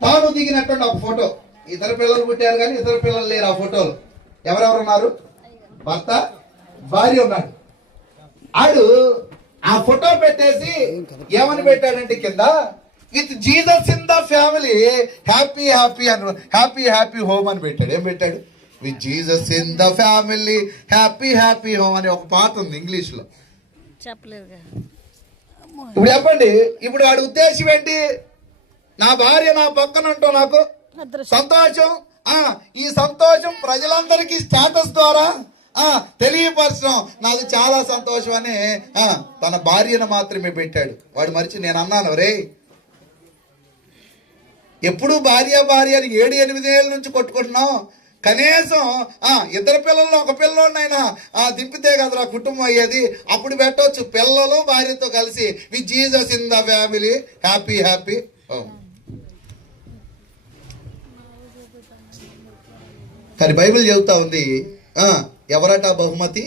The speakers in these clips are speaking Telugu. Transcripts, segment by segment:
తాను దిగినటువంటి ఒక ఫోటో. ఇద్దరు పిల్లలు పుట్టారు కానీ ఇద్దరు పిల్లలు లేరు ఆ ఫోటోలు. ఎవరెవరు ఉన్నారు భర్త భార్య ఉన్నాడు. ఆడు ఆ ఫోటో పెట్టేసి ఏమని పెట్టాడంటే కింద with Jesus in the family happy happy అని హ్యాపీ హ్యాపీ హోమ్ అని పెట్టాడు. ఏం పెట్టాడు? With Jesus in the family happy happy home అని ఒక పాట ఉంది ఇంగ్లీష్లో చెప్పలేదుగా. ఇప్పుడు చెప్పండి. ఇప్పుడు వాడి ఉద్దేశం ఏంటి? నా భార్య నా పక్కన ఉంటావు నాకు సంతోషం. ఆ ఈ సంతోషం ప్రజలందరికీ స్టేటస్ ద్వారా ఆ తెలియపరచడం నాకు చాలా సంతోషం అని ఆ, తన భార్యను మాత్రమే పెట్టాడు. వాడు మరిచి నేను అన్నాను రే ఎప్పుడు భార్య భార్య అని ఏడు ఎనిమిది ఏళ్ళ నుంచి కొట్టుకుంటున్నాం కనీసం ఆ ఇద్దరు పిల్లల్లో ఒక పిల్లోనైనా ఆ దింపితే కదరా కుటుంబం అయ్యేది? అప్పుడు పెట్టవచ్చు పిల్లలు భార్యతో కలిసి with Jesus in the family. Happy happy. కానీ బైబిల్ చెబుతా ఉంది ఆ ఎవరట బహుమతి?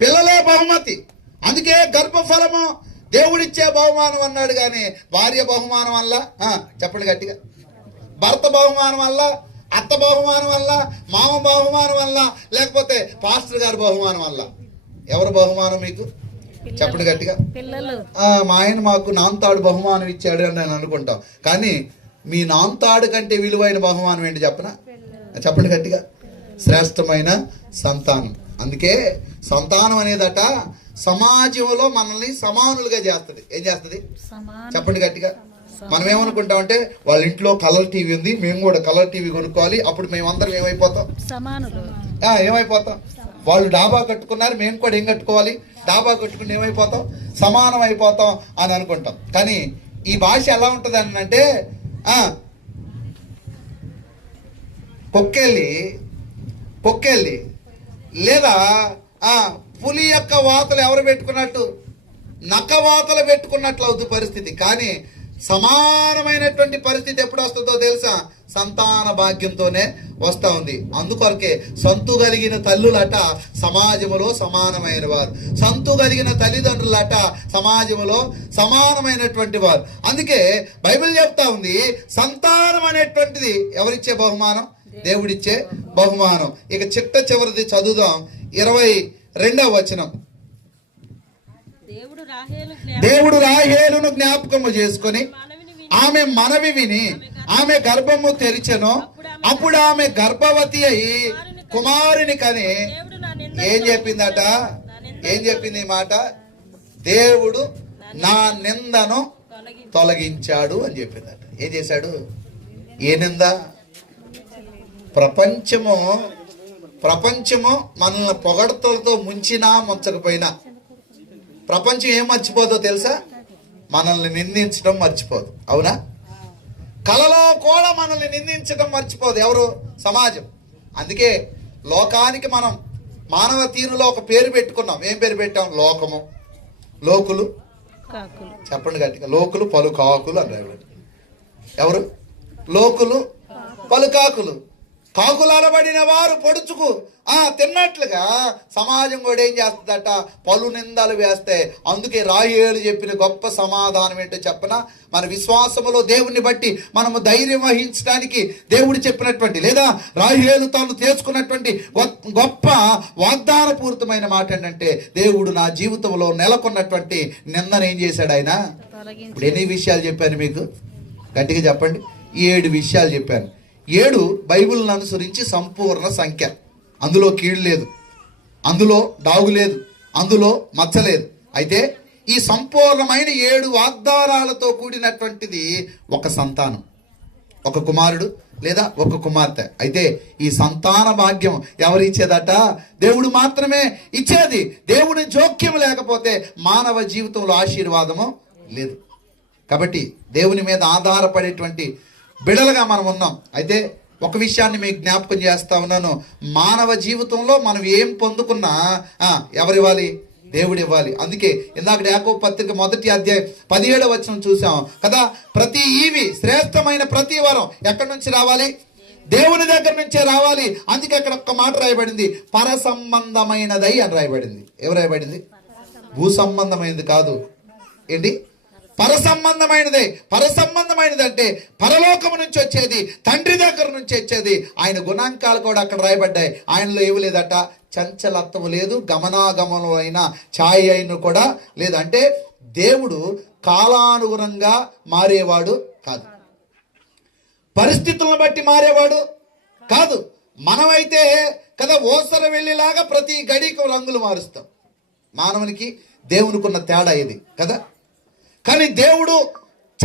పిల్లలే బహుమతి. అందుకే గర్భఫలము దేవుడిచ్చే బహుమానం అన్నాడు కానీ భార్య బహుమానం వల్ల ఆ, చెప్పండి గట్టిగా. భర్త బహుమానం వల్ల అత్త బహుమానం వల్ల మామ బహుమానం వల్ల లేకపోతే పాస్టర్ గారి బహుమానం వల్ల. ఎవరు బహుమానం మీకు? చెప్పండి గట్టిగా. మా ఆయన మాకు నాంతాడు బహుమానం ఇచ్చాడు అని నేను అనుకుంటాం. కానీ మీ నాంతాడు కంటే విలువైన బహుమానం ఏంటి చెప్పనా? చెప్పండి గట్టిగా. శ్రేష్టమైన సంతానం. అందుకే సంతానం అనేదట సమాజంలో మనల్ని సమానులుగా చేస్తుంది. ఏం చేస్తుంది? చెప్పండి గట్టిగా. మనం ఏమనుకుంటామంటే వాళ్ళ ఇంట్లో కలర్ టీవీ ఉంది మేము కూడా కలర్ టీవీ కొనుక్కోవాలి అప్పుడు మేమందరం ఏమైపోతాం? ఏమైపోతాం? వాళ్ళు డాబా కట్టుకున్నారు మేము కూడా ఏం కట్టుకోవాలి? డాబా కట్టుకుని ఏమైపోతాం? సమానం అయిపోతాం అని అనుకుంటాం. కానీ ఈ భాష ఎలా ఉంటుంది అని అంటే పొక్కెళ్ళి పొక్కెళ్ళి లేదా ఆ, పులి యొక్క వాతలు ఎవరు పెట్టుకున్నట్టు? నక్క వాతలు పెట్టుకున్నట్లు అవుతుంది పరిస్థితి. కానీ సమానమైనటువంటి పరిస్థితి ఎప్పుడు వస్తుందో తెలుసా? సంతాన భాగ్యంతోనే వస్తూ ఉంది. అందుకొరకే సంతు కలిగిన తల్లులట సమాజములో సమానమైన వారు. సంతు కలిగిన తల్లిదండ్రులట సమాజములో సమానమైనటువంటి వారు. అందుకే బైబిల్ చెప్తా ఉంది సంతానం అనేటువంటిది ఎవరిచ్చే బహుమానం? దేవుడిచ్చే బహుమానం. ఇక చిట్ట చివరిది చదువుదాం. ఇరవై రెండవ వచనం. దేవుడు రాహేలు దేవుడు రాహేలును జ్ఞాపకము చేసుకొని ఆమె మనవి విని ఆమె గర్భము తెరిచెను. అప్పుడు ఆమె గర్భవతి అయి కుమారుని కని ఏం చెప్పిందట? ఏం చెప్పింది ఈ మాట? దేవుడు నా నిందను తొలగించాడు అని చెప్పిందట. ఏం చేశాడు? ఏ నింద? ప్రపంచము ప్రపంచము మనల్ని పొగడతలతో ముంచినా ముంచకపోయినా. ప్రపంచం ఏం మర్చిపోదో తెలుసా? మనల్ని నిందించడం మర్చిపోదు. అవునా? కలలో కూడా మనల్ని నిందించడం మర్చిపోదు ఎవరు? సమాజం. అందుకే లోకానికి మనం మానవ తీరులో ఒక పేరు పెట్టుకున్నాం. ఏం పేరు పెట్టాం? లోకము. లోకులు? చెప్పండి గట్టిగా. లోకులు పలు కాకులు అని రాయబడి ఎవరు? లోకులు పలు కాకులు కాకులు అనబడిన వారు పొడుచుకు ఆ తిన్నట్లుగా సమాజం కూడా ఏం చేస్తుందట? పలు నిందలు వేస్తే. అందుకే రాయేలు చెప్పిన గొప్ప సమాధానం ఏంటో చెప్పన? మన విశ్వాసములో దేవుణ్ణి బట్టి మనము ధైర్యం వహించడానికి దేవుడు చెప్పినటువంటి లేదా రాహేలు తాను చేసుకున్నటువంటి గొప్ప వాగ్దానపూరితమైన మాట ఏంటంటే దేవుడు నా జీవితంలో నెలకొన్నటువంటి నిందను ఏం చేశాడు ఆయన? ఇప్పుడు ఎన్ని విషయాలు చెప్పాను మీకు? గట్టిగా చెప్పండి. ఏడు విషయాలు చెప్పాను. ఏడు బైబిల్ని అనుసరించి సంపూర్ణ సంఖ్య. అందులో కీడు లేదు. అందులో డాగు లేదు. అందులో మచ్చ లేదు. అయితే ఈ సంపూర్ణమైన ఏడు వాగ్దానాలతో కూడినటువంటిది ఒక సంతానం. ఒక కుమారుడు లేదా ఒక కుమార్తె. అయితే ఈ సంతాన భాగ్యం ఎవరు ఇచ్చేదట? దేవుడు మాత్రమే ఇచ్చేది. దేవుడి జోక్యం లేకపోతే మానవ జీవితంలో ఆశీర్వాదము లేదు. కాబట్టి దేవుని మీద ఆధారపడేటువంటి బిడలుగా మనం ఉన్నాం. అయితే ఒక విషయాన్ని మీకు జ్ఞాపకం చేస్తా ఉన్నాను. మానవ జీవితంలో మనం ఏం పొందుకున్నా ఎవరు ఎవరివ్వాలి? దేవుడు ఇవ్వాలి అందుకే ఇందాక యాకో పత్రిక మొదటి అధ్యాయం పదిహేడవ వచనం చూసాం కదా ప్రతి ఈవి శ్రేష్టమైన ప్రతి వరం ఎక్కడి నుంచి రావాలి? దేవుని దగ్గర నుంచే రావాలి. అందుకే అక్కడ ఒక్క మాట రాయబడింది పర సంబంధమైనదై అని రాయబడింది. ఎవరు రాయబడింది? భూ సంబంధమైనది కాదు. ఏంటి? పరసంబంధమైనదే. పరసంబంధమైనది అంటే పరలోకము నుంచి వచ్చేది తండ్రి దగ్గర నుంచి వచ్చేది. ఆయన గుణాంకాలు కూడా అక్కడ రాయబడ్డాయి. ఆయనలో ఏమి లేదట. చంచలత్వం లేదు గమనాగమనం అయిన ఛాయ్ అయిన కూడా లేదు. అంటే దేవుడు కాలానుగుణంగా మారేవాడు కాదు. పరిస్థితులను బట్టి మారేవాడు కాదు. మనమైతే కదా ఓసర వెళ్ళేలాగా ప్రతి గడికి రంగులు మారుస్తాం. మానవునికి దేవునికి ఉన్న తేడా ఇది కదా. కానీ దేవుడు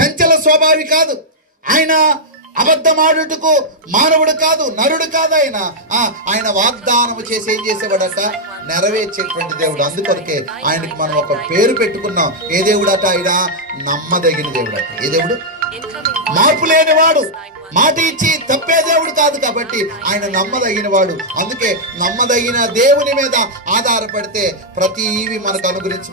చంచల స్వభావి కాదు. ఆయన అబద్ధమాడుటకు మానవుడు కాదు నరుడు కాదు ఆయన. ఆ, ఆయన వాగ్దానం చేసి ఏం చేసేవాడట? నెరవేర్చేటువంటి దేవుడు. అందుకొరకే ఆయనకి మనం ఒక పేరు పెట్టుకున్నాం. ఏ దేవుడట ఆయన? నమ్మదగిన దేవుడట. ఏ దేవుడు? మార్పు లేనివాడు. మాట ఇచ్చి తప్పే దేవుడు కాదు కాబట్టి ఆయన నమ్మదగిన వాడు అందుకే నమ్మదగిన దేవుని మీద ఆధారపడితే ప్రతి మనకు అనుగ్రహించ